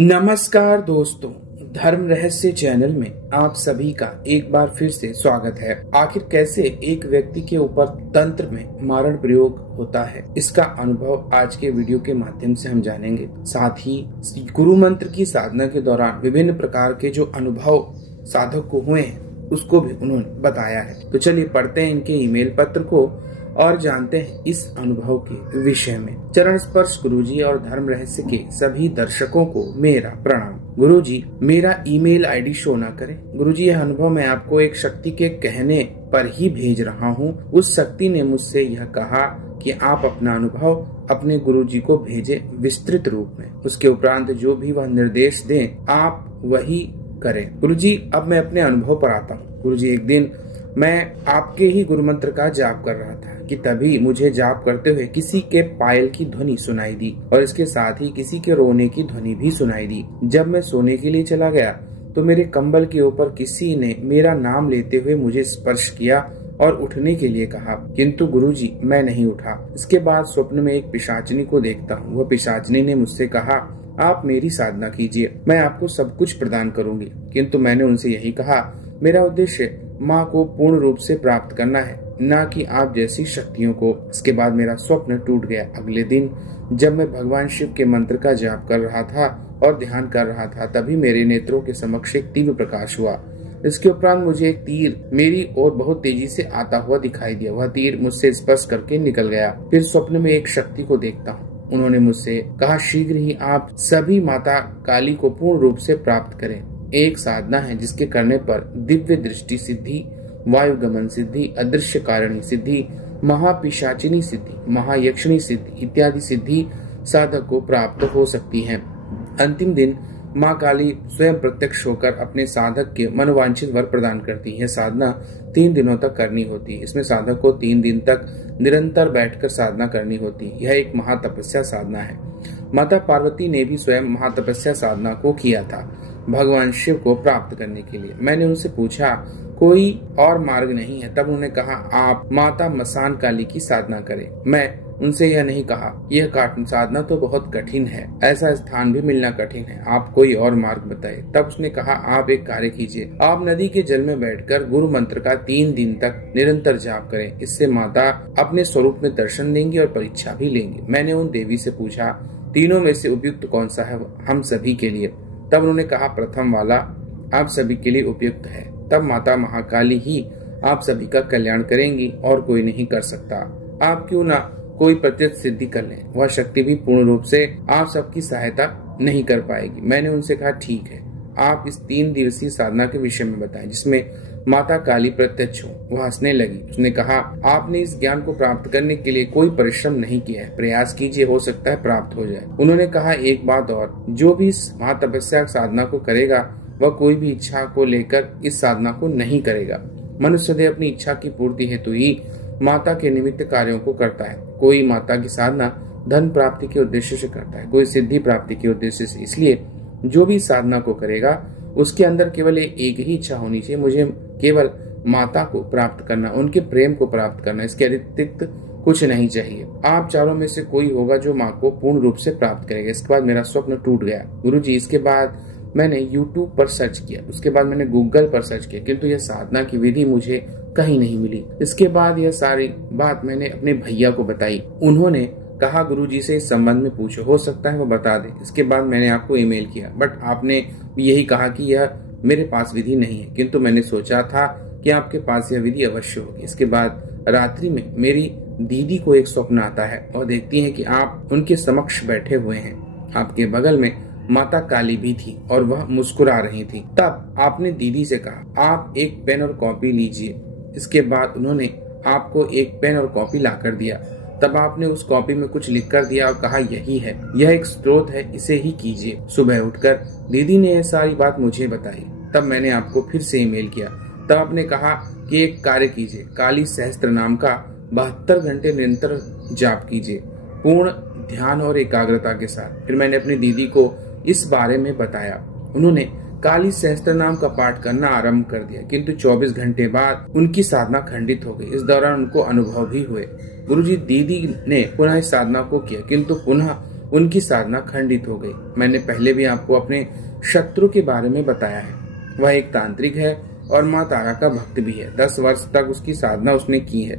नमस्कार दोस्तों, धर्म रहस्य चैनल में आप सभी का एक बार फिर से स्वागत है। आखिर कैसे एक व्यक्ति के ऊपर तंत्र में मारण प्रयोग होता है, इसका अनुभव आज के वीडियो के माध्यम से हम जानेंगे। साथ ही गुरु मंत्र की साधना के दौरान विभिन्न प्रकार के जो अनुभव साधक को हुए हैं उसको भी उन्होंने बताया है। तो चलिए पढ़ते हैं इनके ईमेल पत्र को और जानते हैं इस अनुभव के विषय में। चरण स्पर्श गुरुजी और धर्म रहस्य के सभी दर्शकों को मेरा प्रणाम। गुरुजी, मेरा ईमेल आईडी शो ना करें। गुरुजी, यह अनुभव मैं आपको एक शक्ति के कहने पर ही भेज रहा हूँ। उस शक्ति ने मुझसे यह कहा कि आप अपना अनुभव अपने गुरुजी को भेजें विस्तृत रूप में। उसके उपरांत जो भी वह निर्देश दें आप वही करें। गुरुजी, अब मैं अपने अनुभव पर आता हूँ। गुरुजी, एक दिन मैं आपके ही गुरु मंत्र का जाप कर रहा था कि तभी मुझे जाप करते हुए किसी के पायल की ध्वनि सुनाई दी और इसके साथ ही किसी के रोने की ध्वनि भी सुनाई दी। जब मैं सोने के लिए चला गया तो मेरे कंबल के ऊपर किसी ने मेरा नाम लेते हुए मुझे स्पर्श किया और उठने के लिए कहा, किंतु गुरुजी मैं नहीं उठा। इसके बाद स्वप्न में एक पिशाचिनी को देखता हूँ। वह पिशाचिनी ने मुझसे कहा, आप मेरी साधना कीजिए, मैं आपको सब कुछ प्रदान करूंगी। किंतु मैंने उनसे यही कहा, मेरा उद्देश्य माँ को पूर्ण रूप से प्राप्त करना है, न कि आप जैसी शक्तियों को। इसके बाद मेरा स्वप्न टूट गया। अगले दिन जब मैं भगवान शिव के मंत्र का जाप कर रहा था और ध्यान कर रहा था, तभी मेरे नेत्रों के समक्ष एक तीव्र प्रकाश हुआ। इसके उपरांत मुझे एक तीर मेरी ओर बहुत तेजी से आता हुआ दिखाई दिया। वह तीर मुझसे स्पर्श करके निकल गया। फिर स्वप्न में एक शक्ति को देखता हूँ। उन्होंने मुझसे कहा, शीघ्र ही आप सभी माता काली को पूर्ण रूप से प्राप्त करें। एक साधना है जिसके करने पर दिव्य दृष्टि सिद्धि, वायुगमन सिद्धि, अदृश्य कारिणी सिद्धि, महापिशाचिनी सिद्धि, महायक्षिणी सिद्धि इत्यादि सिद्धि साधक को प्राप्त हो सकती है। अंतिम दिन माँ काली स्वयं प्रत्यक्ष होकर अपने साधक के मनोवांछित वर प्रदान करती है। साधना 3 दिनों तक करनी होती है। इसमें साधक को 3 दिन तक निरंतर बैठकर साधना करनी होती है। यह एक महातपस्या साधना है। माता पार्वती ने भी स्वयं महातपस्या साधना को किया था भगवान शिव को प्राप्त करने के लिए। मैंने उनसे पूछा, कोई और मार्ग नहीं है? तब उन्होंने कहा, आप माता मसान काली की साधना करें। मैं उनसे यह नहीं कहा, यह साधना तो बहुत कठिन है, ऐसा स्थान भी मिलना कठिन है, आप कोई और मार्ग बताइए। तब उसने कहा, आप एक कार्य कीजिए, आप नदी के जल में बैठकर गुरु मंत्र का 3 दिन तक निरंतर जाप करें। इससे माता अपने स्वरूप में दर्शन देंगी और परीक्षा भी लेंगी। मैंने उन देवी से पूछा, तीनों में से उपयुक्त कौन सा है हम सभी के लिए? तब उन्होंने कहा, प्रथम वाला आप सभी के लिए उपयुक्त है। तब माता महाकाली ही आप सभी का कल्याण करेंगी और कोई नहीं कर सकता। आप क्यों ना कोई प्रत्यक्ष सिद्धि कर लें, वह शक्ति भी पूर्ण रूप से आप सबकी सहायता नहीं कर पाएगी। मैंने उनसे कहा, ठीक है, आप इस 3 दिवसीय साधना के विषय में बताएं जिसमें माता काली प्रत्यक्ष हो। वह हंसने लगी। उसने कहा, आपने इस ज्ञान को प्राप्त करने के लिए कोई परिश्रम नहीं किया है, प्रयास कीजिए, हो सकता है प्राप्त हो जाए। उन्होंने कहा, एक बात और, जो भी इस महातपस्या साधना को करेगा वह कोई भी इच्छा को लेकर इस साधना को नहीं करेगा। मनुष्य देह अपनी इच्छा की पूर्ति हेतु ही माता के निमित्त कार्यों को करता है। कोई माता की साधना धन प्राप्ति के उद्देश्य से करता है, कोई सिद्धि प्राप्ति के उद्देश्य से। इसलिए जो भी साधना को करेगा उसके अंदर केवल एक ही इच्छा होनी चाहिए, मुझे केवल माता को प्राप्त करना, उनके प्रेम को प्राप्त करना, इसके अतिरिक्त कुछ नहीं चाहिए। आप चारों में से कोई होगा जो माँ को पूर्ण रूप से प्राप्त करेगा। इसके बाद मेरा स्वप्न टूट गया। गुरुजी, इसके बाद मैंने YouTube पर सर्च किया, उसके बाद मैंने गूगल पर सर्च किया, किंतु यह साधना की विधि मुझे कहीं नहीं मिली। इसके बाद यह सारी बात मैंने अपने भैया को बताई। उन्होंने कहा, गुरुजी से इस संबंध में पूछो, हो सकता है वो बता दे। इसके बाद मैंने आपको ईमेल किया, बट आपने यही कहा कि यह मेरे पास विधि नहीं है, किंतु मैंने सोचा था कि आपके पास यह विधि अवश्य होगी। इसके बाद रात्रि में मेरी दीदी को एक स्वप्न आता है और देखती है कि आप उनके समक्ष बैठे हुए हैं। आपके बगल में माता काली भी थी और वह मुस्कुरा रही थी। तब आपने दीदी से कहा, आप एक पेन और कॉपी लीजिए। इसके बाद उन्होंने आपको एक पेन और कॉपी लाकर दिया। तब आपने उस कॉपी में कुछ लिख कर दिया और कहा, यही है, यह एक स्रोत है, इसे ही कीजिए। सुबह उठकर दीदी ने यह सारी बात मुझे बताई। तब मैंने आपको फिर से ईमेल किया। तब आपने कहा कि एक कार्य कीजिए, काली सहस्त्र नाम का 72 घंटे निरंतर जाप कीजिए, पूर्ण ध्यान और एकाग्रता के साथ। फिर मैंने अपनी दीदी को इस बारे में बताया। उन्होंने काली सहस्त्र नाम का पाठ करना आरंभ कर दिया, किंतु 24 घंटे बाद उनकी साधना खंडित हो गई। इस दौरान उनको अनुभव भी हुए। गुरुजी, दीदी ने पुनः इस साधना को किया, किंतु पुनः उनकी साधना खंडित हो गई। मैंने पहले भी आपको अपने शत्रु के बारे में बताया है। वह एक तांत्रिक है और माँ तारा का भक्त भी है। 10 वर्ष तक उसकी साधना उसने की है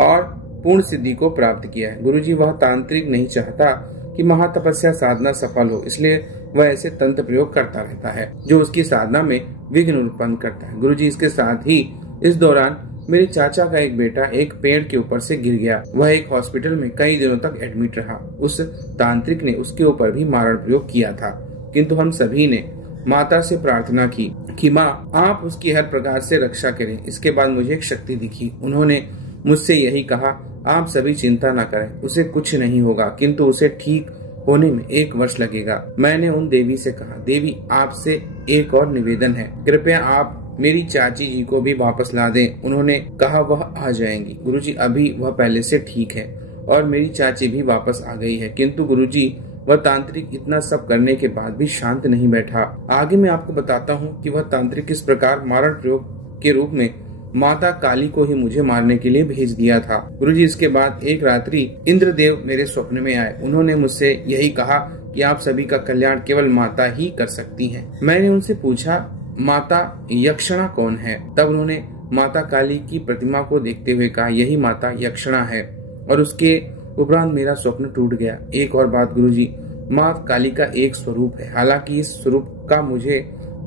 और पूर्ण सिद्धि को प्राप्त किया है। गुरुजी, वह तांत्रिक नहीं चाहता कि महातपस्या साधना सफल हो, इसलिए वह ऐसे तंत्र प्रयोग करता रहता है जो उसकी साधना में विघ्न उत्पन्न करता है। गुरुजी, इसके साथ ही इस दौरान मेरे चाचा का एक बेटा एक पेड़ के ऊपर से गिर गया। वह एक हॉस्पिटल में कई दिनों तक एडमिट रहा। उस तांत्रिक ने उसके ऊपर भी मारण प्रयोग किया था, किंतु हम सभी ने माता से प्रार्थना की कि माँ, आप उसकी हर प्रकार से रक्षा करें। इसके बाद मुझे एक शक्ति दिखी। उन्होंने मुझसे यही कहा, आप सभी चिंता न करें, उसे कुछ नहीं होगा, किंतु उसे ठीक होने में 1 वर्ष लगेगा। मैंने उन देवी से कहा, देवी, आपसे एक और निवेदन है, कृपया आप मेरी चाची जी को भी वापस ला दें। उन्होंने कहा वह आ जाएंगी। गुरुजी, अभी वह पहले से ठीक है और मेरी चाची भी वापस आ गई है, किंतु गुरुजी, वह तांत्रिक इतना सब करने के बाद भी शांत नहीं बैठा। आगे मैं आपको बताता हूँ कि वह तांत्रिक किस प्रकार मारण प्रयोग के रूप में माता काली को ही मुझे मारने के लिए भेज दिया था। गुरुजी, इसके बाद एक रात्रि इंद्रदेव मेरे स्वप्न में आए। उन्होंने मुझसे यही कहा कि आप सभी का कल्याण केवल माता ही कर सकती हैं। मैंने उनसे पूछा, माता यक्षणा कौन है? तब उन्होंने माता काली की प्रतिमा को देखते हुए कहा, यही माता यक्षणा है। और उसके उपरांत मेरा स्वप्न टूट गया। एक और बात गुरुजी, माँ काली का एक स्वरूप है, हालांकि इस स्वरूप का मुझे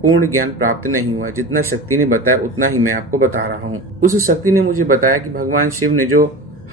पूर्ण ज्ञान प्राप्त नहीं हुआ। जितना शक्ति ने बताया उतना ही मैं आपको बता रहा हूँ। उस शक्ति ने मुझे बताया कि भगवान शिव ने जो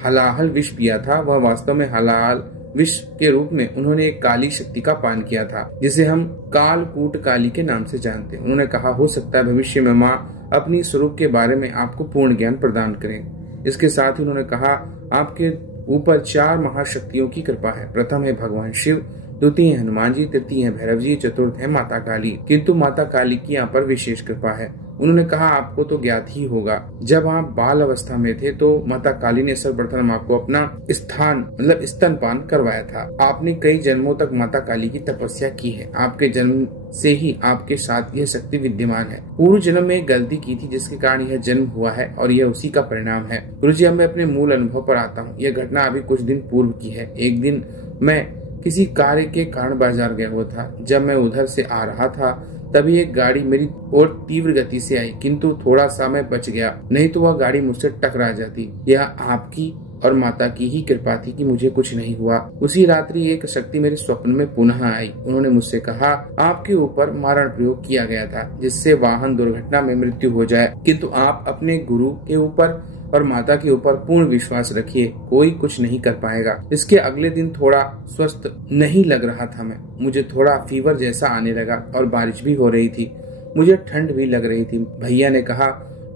हलाहल विष पिया था, वह वास्तव में हलाहल विष के रूप में उन्होंने एक काली शक्ति का पान किया था, जिसे हम कालकूट काली के नाम से जानते हैं। उन्होंने कहा, हो सकता है भविष्य में माँ अपनी स्वरूप के बारे में आपको पूर्ण ज्ञान प्रदान करें। इसके साथ ही उन्होंने कहा, आपके ऊपर 4 महाशक्तियों की कृपा है। प्रथम है भगवान शिव, द्वितीय है हनुमान जी, तृतीय है भैरव जी, चतुर्थ है माता काली। किंतु माता काली की यहाँ पर विशेष कृपा है। उन्होंने कहा, आपको तो ज्ञात ही होगा, जब आप बाल अवस्था में थे तो माता काली ने सर्वप्रथम आपको अपना स्थान मतलब स्तनपान करवाया था। आपने कई जन्मों तक माता काली की तपस्या की है। आपके जन्म से ही आपके साथ यह शक्ति विद्यमान है। पूर्व जन्म में एक गलती की थी जिसके कारण यह जन्म हुआ है और यह उसी का परिणाम है। गुरुजी, अब मैं अपने मूल अनुभव पर आता हूँ। यह घटना अभी कुछ दिन पूर्व की है। एक दिन मैं किसी कार्य के कारण बाजार गया हुआ था। जब मैं उधर से आ रहा था तभी एक गाड़ी मेरी ओर तीव्र गति से आई, किंतु थोड़ा सा मैं बच गया, नहीं तो वह गाड़ी मुझसे टकरा जाती। यह आपकी और माता की ही कृपा थी कि मुझे कुछ नहीं हुआ। उसी रात्रि एक शक्ति मेरे स्वप्न में पुनः आई। उन्होंने मुझसे कहा, आपके ऊपर मारण प्रयोग किया गया था जिससे वाहन दुर्घटना में मृत्यु हो जाए, किंतु आप अपने गुरु के ऊपर और माता के ऊपर पूर्ण विश्वास रखिए, कोई कुछ नहीं कर पाएगा। इसके अगले दिन थोड़ा स्वस्थ नहीं लग रहा था मैं, मुझे थोड़ा फीवर जैसा आने लगा और बारिश भी हो रही थी, मुझे ठंड भी लग रही थी। भैया ने कहा,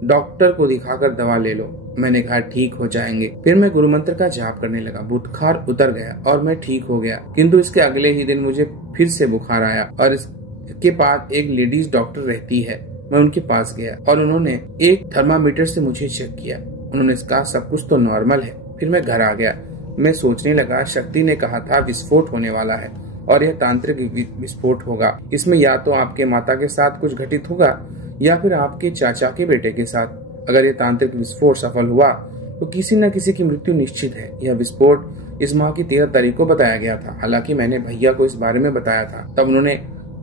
डॉक्टर को दिखाकर दवा ले लो। मैंने कहा, ठीक हो जाएंगे। फिर मैं गुरु मंत्र का जाप करने लगा। बुखार उतर गया और मैं ठीक हो गया, किंतु इसके अगले ही दिन मुझे फिर से बुखार आया और इसके बाद एक लेडीज डॉक्टर रहती है, मैं उनके पास गया और उन्होंने एक थर्मामीटर से मुझे चेक किया। उन्होंने कहा, सब कुछ तो नॉर्मल है। फिर मैं घर आ गया। मैं सोचने लगा, शक्ति ने कहा था विस्फोट होने वाला है और यह तांत्रिक विस्फोट होगा। इसमें या तो आपके माता के साथ कुछ घटित होगा या फिर आपके चाचा के बेटे के साथ। अगर यह तांत्रिक विस्फोट सफल हुआ तो किसी न किसी की मृत्यु निश्चित है। यह विस्फोट इस माह की 13 तारीख को बताया गया था। हालांकि मैंने भैया को इस बारे में बताया था। तब उन्होंने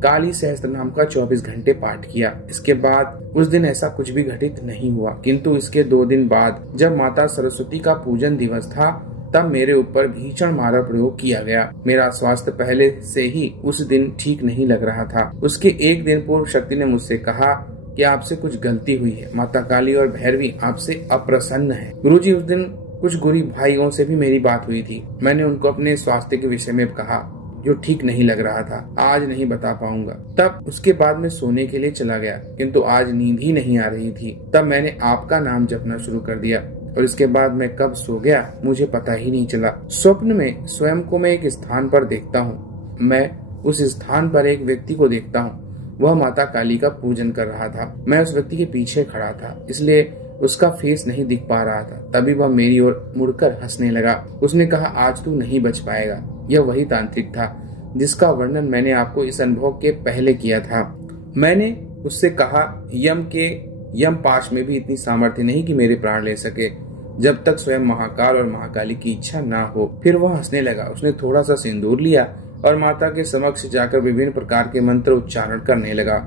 काली सहस्त्र नाम का 24 घंटे पाठ किया। इसके बाद उस दिन ऐसा कुछ भी घटित नहीं हुआ, किंतु इसके 2 दिन बाद जब माता सरस्वती का पूजन दिवस था तब मेरे ऊपर भीषण मारण प्रयोग किया गया। मेरा स्वास्थ्य पहले से ही उस दिन ठीक नहीं लग रहा था। उसके एक दिन पूर्व शक्ति ने मुझसे कहा कि आपसे कुछ गलती हुई है, माता काली और भैरवी आपसे अप्रसन्न है। गुरुजी, उस दिन कुछ गुरु भाइयों से भी मेरी बात हुई थी। मैंने उनको अपने स्वास्थ्य के विषय में कहा जो ठीक नहीं लग रहा था। आज नहीं बता पाऊंगा। तब उसके बाद मैं सोने के लिए चला गया, किंतु आज नींद ही नहीं आ रही थी। तब मैंने आपका नाम जपना शुरू कर दिया और इसके बाद मैं कब सो गया मुझे पता ही नहीं चला। स्वप्न में स्वयं को मैं एक स्थान पर देखता हूँ। मैं उस स्थान पर एक व्यक्ति को देखता हूँ। वह माता काली का पूजन कर रहा था। मैं उस व्यक्ति के पीछे खड़ा था, इसलिए उसका फेस नहीं दिख पा रहा था। तभी वह मेरी ओर मुड़कर हंसने लगा। उसने कहा, आज तू नहीं बच पाएगा। यह वही तांत्रिक था जिसका वर्णन मैंने आपको इस अनुभव के पहले किया था। मैंने उससे कहा, यम पाश में भी इतनी सामर्थ्य नहीं कि मेरे प्राण ले सके, जब तक स्वयं महाकाल और महाकाली की इच्छा ना हो। फिर वह हंसने लगा। उसने थोड़ा सा सिंदूर लिया और माता के समक्ष जाकर विभिन्न प्रकार के मंत्र उच्चारण करने लगा।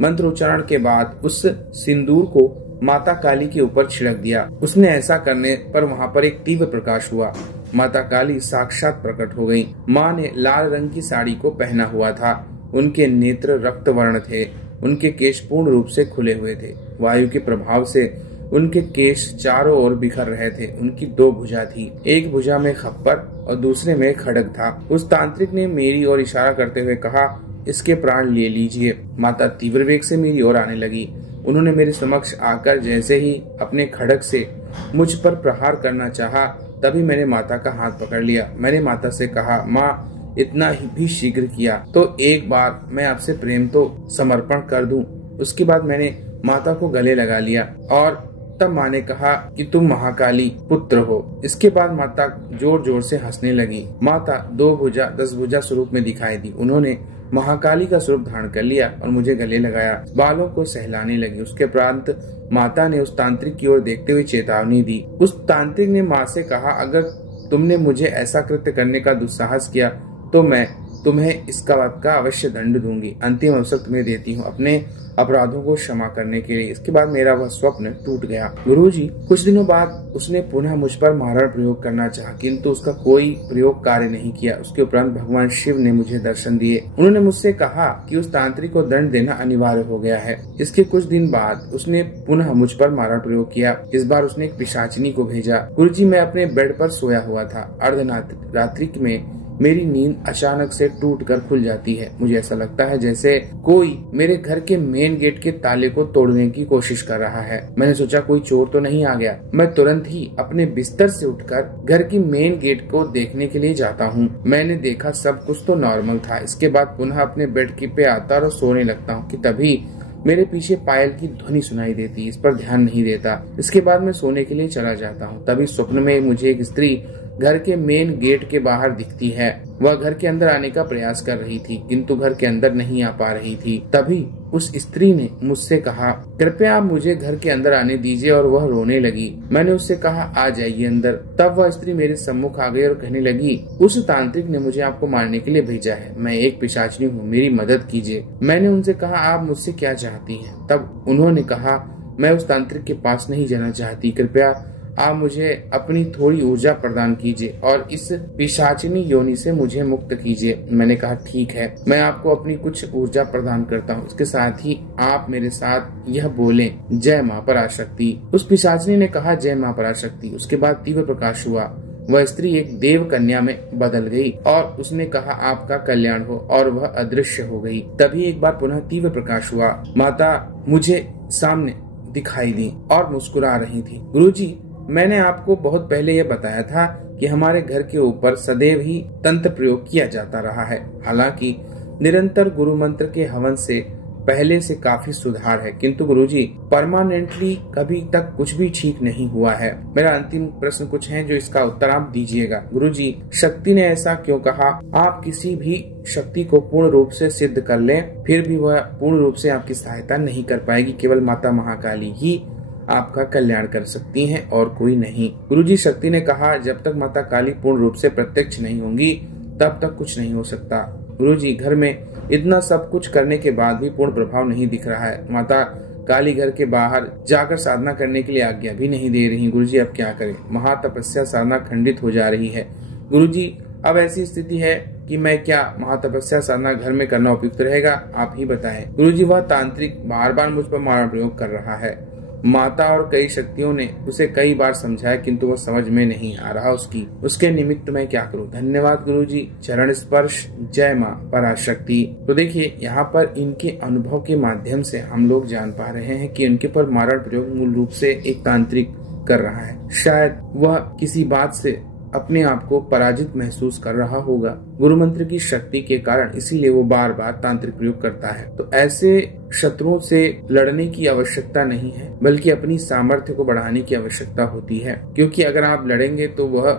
मंत्र उच्चारण के बाद उस सिंदूर को माता काली के ऊपर छिड़क दिया। उसने ऐसा करने पर वहाँ पर एक तीव्र प्रकाश हुआ। माता काली साक्षात प्रकट हो गयी। माँ ने लाल रंग की साड़ी को पहना हुआ था। उनके नेत्र रक्त वर्ण थे। उनके केश पूर्ण रूप से खुले हुए थे। वायु के प्रभाव से उनके केश चारों ओर बिखर रहे थे। उनकी 2 भुजा थी, एक भुजा में खप्पर और दूसरे में खड्ग था। उस तांत्रिक ने मेरी ओर इशारा करते हुए कहा, इसके प्राण ले लीजिए। माता तीव्र वेग से मेरी ओर आने लगी। उन्होंने मेरे समक्ष आकर जैसे ही अपने खड्ग से मुझ पर प्रहार करना चाहा, तभी मैंने माता का हाथ पकड़ लिया। मैंने माता से कहा, माँ, इतना ही भी शीघ्र किया तो एक बार मैं आपसे प्रेम तो समर्पण कर दूं। उसके बाद मैंने माता को गले लगा लिया और तब माँ ने कहा कि तुम महाकाली पुत्र हो। इसके बाद माता जोर जोर से हंसने लगी। माता 2 भुजा 10 भुजा स्वरूप में दिखाई दी। उन्होंने महाकाली का स्वरूप धारण कर लिया और मुझे गले लगाया, बालों को सहलाने लगी। उसके उपरांत माता ने उस तांत्रिक की ओर देखते हुए चेतावनी दी। उस तांत्रिक ने माँ से कहा, अगर तुमने मुझे ऐसा कृत्य करने का दुस्साहस किया तो मैं तुम्हें इसका अवश्य दंड दूंगी। अंतिम अवसर तुम्हें देती हूँ अपने अपराधों को क्षमा करने के लिए। इसके बाद मेरा वह स्वप्न टूट गया। गुरुजी, कुछ दिनों बाद उसने पुनः मुझ पर मारण प्रयोग करना चाहा, किंतु उसका कोई प्रयोग कार्य नहीं किया। उसके उपरांत भगवान शिव ने मुझे दर्शन दिए। उन्होंने मुझसे कहा कि उस तांत्रिक को दंड देना अनिवार्य हो गया है। इसके कुछ दिन बाद उसने पुनः मुझ पर मारण प्रयोग किया। इस बार उसने एक पिशाचिनी को भेजा। गुरुजी, मैं अपने बेड पर सोया हुआ था। अर्धरात्रि में मेरी नींद अचानक से टूटकर खुल जाती है। मुझे ऐसा लगता है जैसे कोई मेरे घर के मेन गेट के ताले को तोड़ने की कोशिश कर रहा है। मैंने सोचा कोई चोर तो नहीं आ गया। मैं तुरंत ही अपने बिस्तर से उठकर घर की मेन गेट को देखने के लिए जाता हूँ। मैंने देखा सब कुछ तो नॉर्मल था। इसके बाद पुनः अपने बेड की पे आता और सोने लगता हूँ कि तभी मेरे पीछे पायल की ध्वनि सुनाई देती। इस पर ध्यान नहीं देता। इसके बाद मैं सोने के लिए चला जाता हूँ। तभी स्वप्न में मुझे एक स्त्री घर के मेन गेट के बाहर दिखती है। वह घर के अंदर आने का प्रयास कर रही थी, किंतु घर के अंदर नहीं आ पा रही थी। तभी उस स्त्री ने मुझसे कहा, कृपया आप मुझे घर के अंदर आने दीजिए, और वह रोने लगी। मैंने उससे कहा, आ जाइए अंदर। तब वह स्त्री मेरे सम्मुख आ गई और कहने लगी, उस तांत्रिक ने मुझे आपको मारने के लिए भेजा है। मैं एक पिशाचिनी हूँ, मेरी मदद कीजिए। मैंने उनसे कहा, आप मुझसे क्या चाहती हैं? तब उन्होंने कहा, मैं उस तांत्रिक के पास नहीं जाना चाहती। कृपया आप मुझे अपनी थोड़ी ऊर्जा प्रदान कीजिए और इस पिशाचिनी योनि से मुझे मुक्त कीजिए। मैंने कहा, ठीक है, मैं आपको अपनी कुछ ऊर्जा प्रदान करता हूँ। इसके साथ ही आप मेरे साथ यह बोलें, जय माँ पराशक्ति। उस पिशाचिनी ने कहा, जय माँ पराशक्ति। उसके बाद तीव्र प्रकाश हुआ। वह स्त्री एक देव कन्या में बदल गई और उसने कहा, आपका कल्याण हो, और वह अदृश्य हो गई। तभी एक बार पुनः तीव्र प्रकाश हुआ। माता मुझे सामने दिखाई दी और मुस्कुरा रही थी। गुरुजी, मैंने आपको बहुत पहले यह बताया था कि हमारे घर के ऊपर सदैव ही तंत्र प्रयोग किया जाता रहा है। हालांकि निरंतर गुरु मंत्र के हवन से पहले से काफी सुधार है, किंतु गुरुजी परमानेंटली कभी तक कुछ भी ठीक नहीं हुआ है। मेरा अंतिम प्रश्न कुछ है जो इसका उत्तर आप दीजिएगा। गुरुजी, शक्ति ने ऐसा क्यों कहा? आप किसी भी शक्ति को पूर्ण रूप से सिद्ध कर लें, फिर भी वह पूर्ण रूप से आपकी सहायता नहीं कर पाएगी। केवल माता महाकाली ही आपका कल्याण कर सकती हैं और कोई नहीं। गुरुजी, शक्ति ने कहा, जब तक माता काली पूर्ण रूप से प्रत्यक्ष नहीं होंगी तब तक कुछ नहीं हो सकता। गुरुजी, घर में इतना सब कुछ करने के बाद भी पूर्ण प्रभाव नहीं दिख रहा है। माता काली घर के बाहर जाकर साधना करने के लिए आज्ञा भी नहीं दे रही। गुरुजी, अब क्या करें? महातपस्या साधना खंडित हो जा रही है। गुरुजी, अब ऐसी स्थिति है कि मैं क्या महातपस्या साधना घर में करना उपयुक्त रहेगा? आप ही बताएं। गुरुजी, वह तांत्रिक बार बार मुझ पर मारण प्रयोग कर रहा है। माता और कई शक्तियों ने उसे कई बार समझाया, किंतु वह समझ में नहीं आ रहा उसके निमित्त मैं क्या करूं? धन्यवाद गुरुजी, चरण स्पर्श, जय मां पराशक्ति। तो देखिए, यहाँ पर इनके अनुभव के माध्यम से हम लोग जान पा रहे हैं कि उनके पर मारण प्रयोग मूल रूप से एक तांत्रिक कर रहा है। शायद वह किसी बात से अपने आप को पराजित महसूस कर रहा होगा गुरु मंत्र की शक्ति के कारण, इसीलिए वो बार बार तांत्रिक प्रयोग करता है। तो ऐसे शत्रुओं से लड़ने की आवश्यकता नहीं है, बल्कि अपनी सामर्थ्य को बढ़ाने की आवश्यकता होती है। क्योंकि अगर आप लड़ेंगे तो वह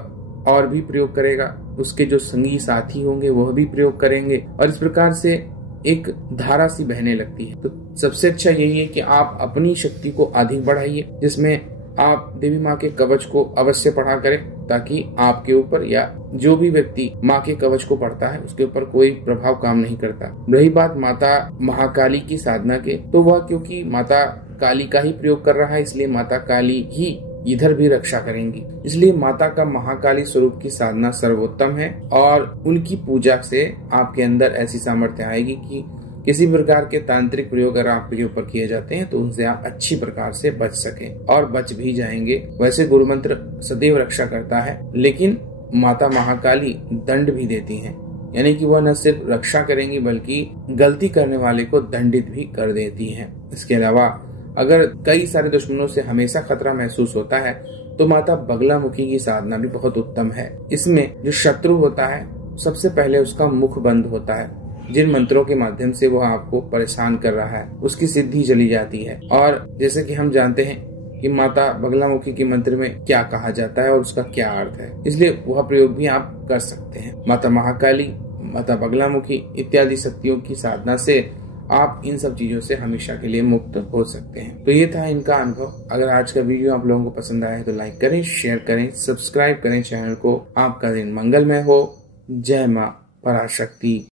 और भी प्रयोग करेगा, उसके जो संगी साथी होंगे वह भी प्रयोग करेंगे, और इस प्रकार से एक धारा सी बहने लगती है। तो सबसे अच्छा यही है कि आप अपनी शक्ति को अधिक बढ़ाइए, जिसमें आप देवी माँ के कवच को अवश्य पढ़ा करें, ताकि आपके ऊपर या जो भी व्यक्ति माँ के कवच को पढ़ता है उसके ऊपर कोई प्रभाव काम नहीं करता। रही बात माता महाकाली की साधना के, तो वह क्योंकि माता काली का ही प्रयोग कर रहा है, इसलिए माता काली ही इधर भी रक्षा करेंगी। इसलिए माता का महाकाली स्वरूप की साधना सर्वोत्तम है और उनकी पूजा से आपके अंदर ऐसी सामर्थ्य आएगी कि किसी प्रकार के तांत्रिक प्रयोग अगर आपके ऊपर किए जाते हैं तो उनसे आप अच्छी प्रकार से बच सकें और बच भी जाएंगे। वैसे गुरु मंत्र सदैव रक्षा करता है, लेकिन माता महाकाली दंड भी देती हैं, यानी कि वह न सिर्फ रक्षा करेंगी बल्कि गलती करने वाले को दंडित भी कर देती हैं। इसके अलावा अगर कई सारे दुश्मनों से हमेशा खतरा महसूस होता है तो माता बगलामुखी की साधना भी बहुत उत्तम है। इसमें जो शत्रु होता है सबसे पहले उसका मुख बंद होता है। जिन मंत्रों के माध्यम से वह आपको परेशान कर रहा है उसकी सिद्धि चली जाती है। और जैसे कि हम जानते हैं कि माता बगलामुखी के मंत्र में क्या कहा जाता है और उसका क्या अर्थ है, इसलिए वह प्रयोग भी आप कर सकते हैं। माता महाकाली, माता बगलामुखी इत्यादि शक्तियों की साधना से आप इन सब चीजों से हमेशा के लिए मुक्त हो सकते हैं। तो ये था इनका अनुभव। अगर आज का वीडियो आप लोगों को पसंद आया है तो लाइक करें, शेयर करें, सब्सक्राइब करें चैनल को। आपका दिन मंगलमय हो। जय मां पराशक्ति।